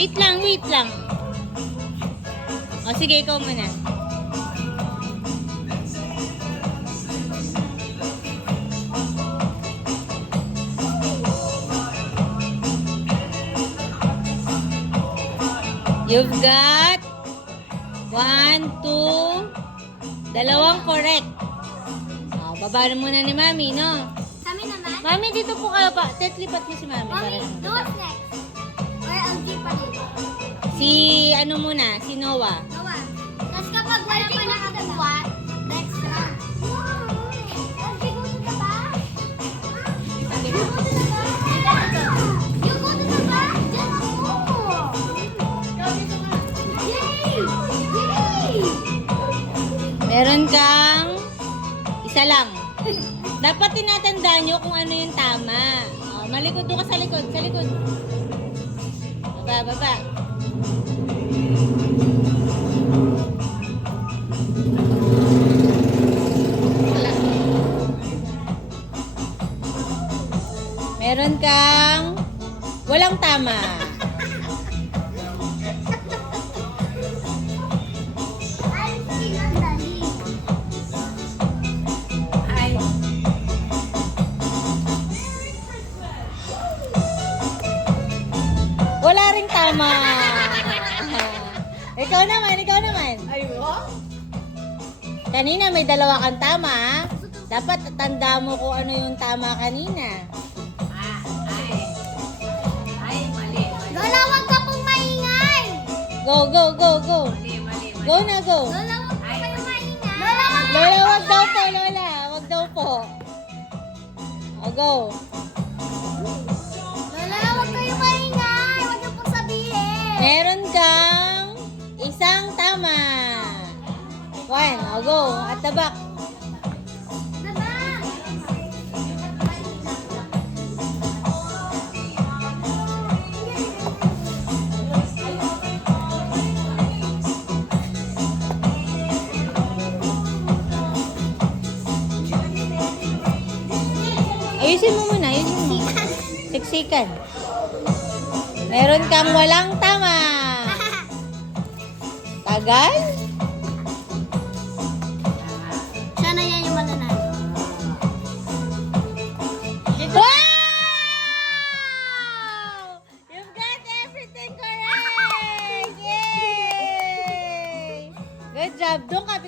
Wait lang, wait lang. O, sige, ikaw muna. You've got 1, 2, dalawang correct. O, baba na muna ni Mami, no? Kami naman. Mami, dito po kayo pa. Lipat mo si Mami. Mommy, do what's next? Or LG pa rin? Si, ano muna, si Noah. Gawa. Tapos kapag wala pa nakakuha, next round. LG, go to the back. You go to the back. You go to the back. Diyan ako. Yay! Yay! Meron kang isa lang. Dapat tinatandaan nyo kung ano yung tama. O, malikod doon ka sa likod. Sa likod. Baba, baba. Wala. Meron kang walang tama. Ay, sinandali. Ay. Wala ring tama. Ikaw naman, ikaw naman. Kanina may dalawa kang tama. Dapat tanda mo kung ano yung tama kanina. Lola, wag ka pong maingay! Go, go, go, go. Go na, go. Lola, wag ka pong maingay! Lola, Lola, wag daw po, Lola. Wag daw po. O, go. Lola, wag kayo maingay! Wag niyo pong sabihin! Meron kang isang tama. 1. O, go. At the back. Diba? Ayusin mo muna, ayusin mo. Siksikan. Meron kang walang tama. Tagal? Sana yan yung mananalo. Wow! You've got everything correct! Yay! Good job. Doon ka